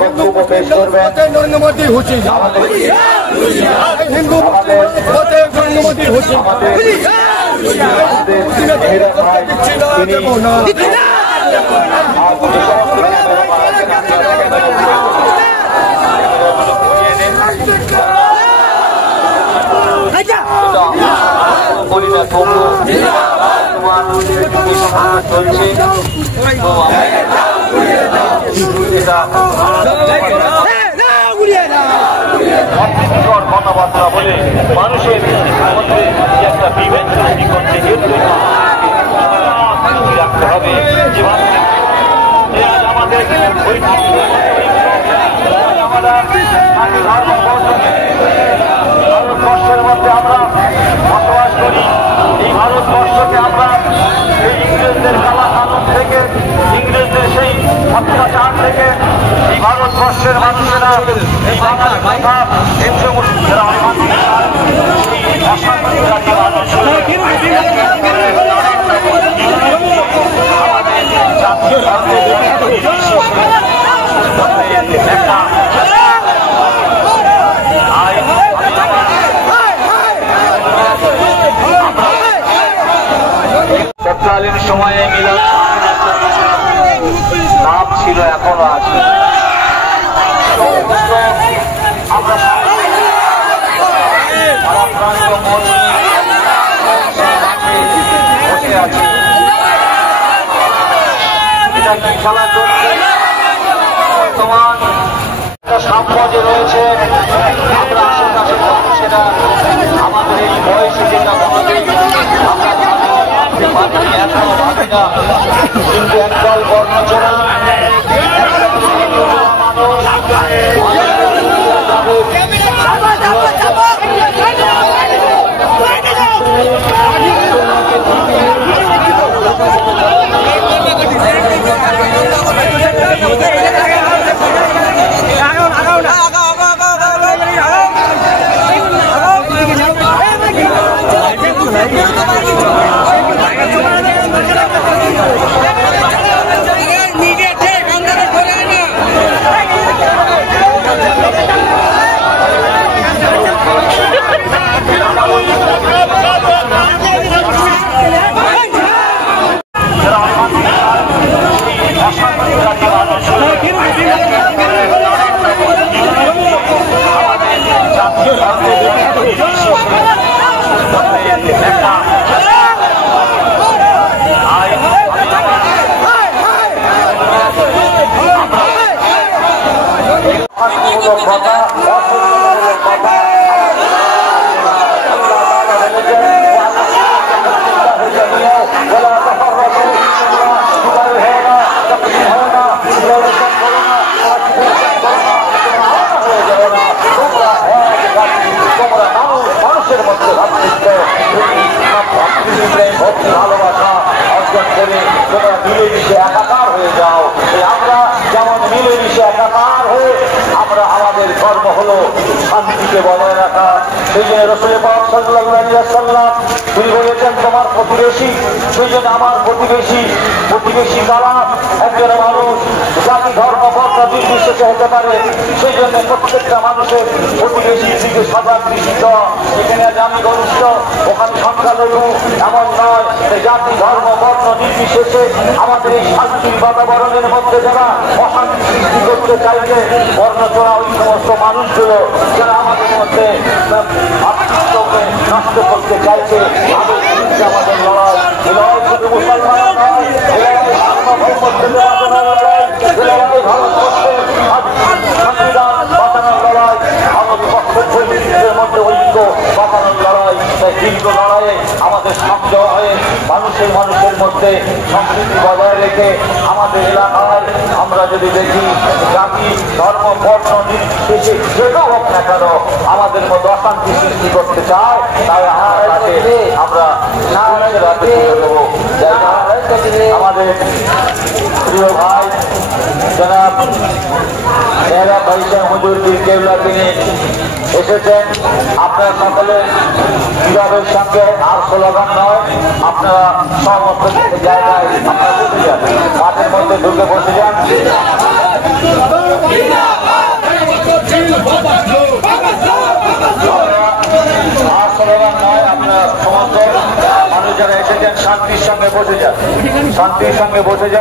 বক্তব্য পেশ করবেন নরেন্দ্র মোদী হুঁশিয়ার হিন্দু নরেন্দ্র মোদী কথাবার্তা বলে মানুষের মধ্যে একটা বিভেদ সৃষ্টি করতে রাখতে হবে যে আজ আমাদের ভারতবর্ষের মধ্যে আমরা বসবাস করি। এই ভারতবর্ষকে আমরা এই ইংরেজদের কালা কানুন থেকে, ইংরেজদের সেই অত্যাচার থেকে এই ভারতবর্ষের মানুষেরা এই বাঙালি কথা যারা অশান্তি মানুষ তৎকালীন সময়ে মিলাদ নাম ছিল, এখনো আছে। আমরা বসে আছি, এটা কি খেলা চলছে বর্তমান সাম্য যে রয়েছে। আমরা আশেপাশের মানুষেরা আমাদের এই বয়সে যেটা কিন্তু একদল বর্ণচোরা ভালোবাসা অর্জন করে তোমরা মিলেমিশে একাকার হয়ে যাও। আমরা যেমন মিলেমিশে একাকার হয়ে আমরা আমাদের কর্ম হলো শান্তিকে বজায় রাখা। সেই জন্য রাসূল পাক সাল্লাল্লাহু আলাইহি ওয়াসাল্লাম তিনি বলেছেন তোমার প্রতিবেশী, সেই জন্য আমার প্রতিবেশী কারা একজন মানুষ জাতি ধর্ম বর্ণ নির্বিশেষে হতে পারে। সেই জন্য প্রত্যেকটা মানুষের প্রতিবেশীর দিকে সজাগ দৃষ্টি দেওয়া। এখানে আমি গরিষ্ঠ, ওখানে সংখ্যালঘু এমন নয়। জাতি ধর্ম বর্ণ নির্বিশেষে আমাদের এই শান্তির বাতাবরণের মধ্যে যারা অশান্তি সৃষ্টি করতে চাইছে, বর্ণচোরা ওই সমস্ত মানুষগুলো যারা আমাদের মধ্যে ভাতৃত্বকে নষ্ট করতে চাইছে, আমাদের লড়াই লড়াই শুধু মুসলমান নয়, ভারতবর্ষের সংবিধান বাঁচানোর লড়াই, ভারতবর্ষের মধ্যে ঐক্য বাঁচানোর লড়াই। তাই দীর্ঘ লড়াইয়ে আমাদের শব্দ হয়ে মানুষের মধ্যে সংস্কৃতি বজায় রেখে আমাদের এলাকায় আমরা যদি দেখি জাতি ধর্ম বর্ণ নির্বিশেষে যেটা হোক না কেন আমাদের মধ্যে অশান্তি সৃষ্টি করতে চায়, তাহলে আমরা দেবো। আমাদের প্রিয় ভাই জনাব মেহরাব ভাইসা হুজুর পীর কেবলা তিনি এসেছেন। আপনারা সকলে বিভাগের সঙ্গে আর স্লোগান নয়, আপনারা সমস্ত জায়গায় আপনারা বসে যান, মাঠের মধ্যে ঢুকে বসে যান। আর স্লোগান নয়, আপনারা সমস্ত মানুষ যারা এসেছেন শান্তির সঙ্গে বসে যান, শান্তির সঙ্গে বসে যান।